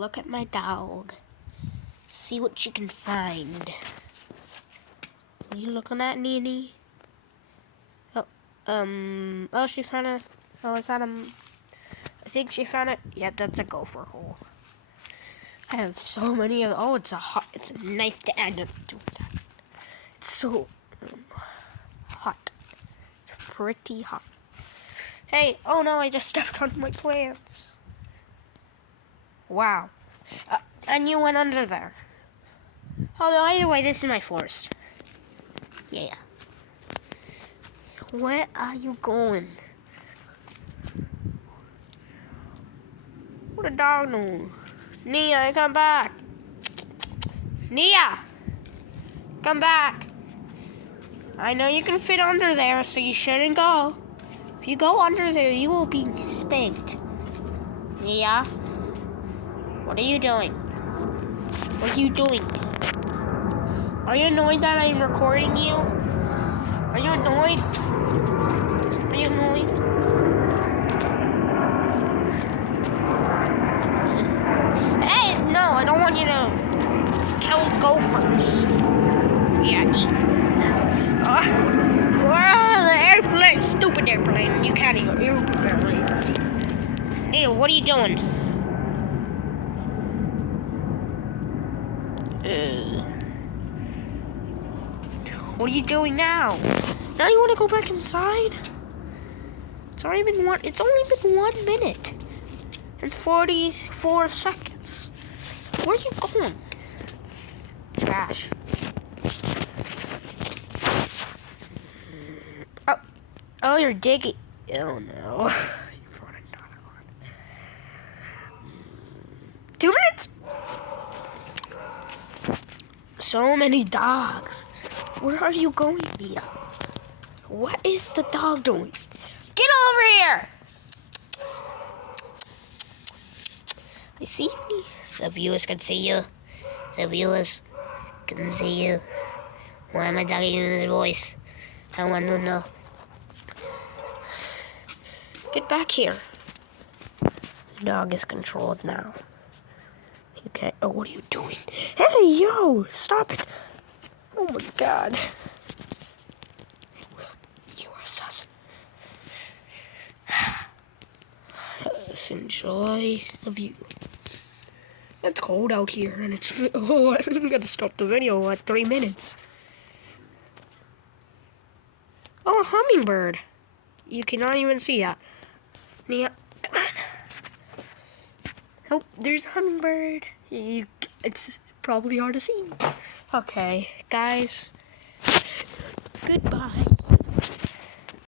look at my dog. See what you can find. What are you looking at, Nini? Oh, she found a, oh, is that a, I think she found it. Yeah, that's a gopher hole. I have so many of, oh, it's a nice day. I'm not doing that. It's so hot. It's pretty hot. Hey, oh no, I just stepped on my plants. Wow. And you went under there. Oh, no, either way, this is my forest. Yeah. Where are you going? What a dog knows. Nia, come back. Nia! Come back. I know you can fit under there, so you shouldn't go. If you go under there, you will be spanked. Nia? What are you doing? What are you doing? Are you annoyed that I'm recording you? Are you annoyed? Are you annoyed? Hey, no, I don't want you to kill gophers. Yeah, eat. The airplane, stupid airplane. You can't even airplane. Hey, what are you doing? What are you doing now? Now you want to go back inside? It's only been 1 minute and 44 seconds. Where are you going? Trash. Oh, you're digging. Oh no. You brought another one. 2 minutes? So many dogs. Where are you going, Mia? What is the dog doing? Get over here! I see you. The viewers can see you. The viewers can see you. Why am I talking in the voice? I want to know. Get back here. The dog is controlled now. You can't. Oh, what are you doing? Hey, yo! Stop it! Oh my god. You are sus. Let's enjoy the view. It's cold out here and it's. Oh, I'm gonna stop the video at 3 minutes. Oh, a hummingbird. You cannot even see it. Nia, come on. Oh, there's a hummingbird. It's probably hard to see. Okay, guys. Goodbye.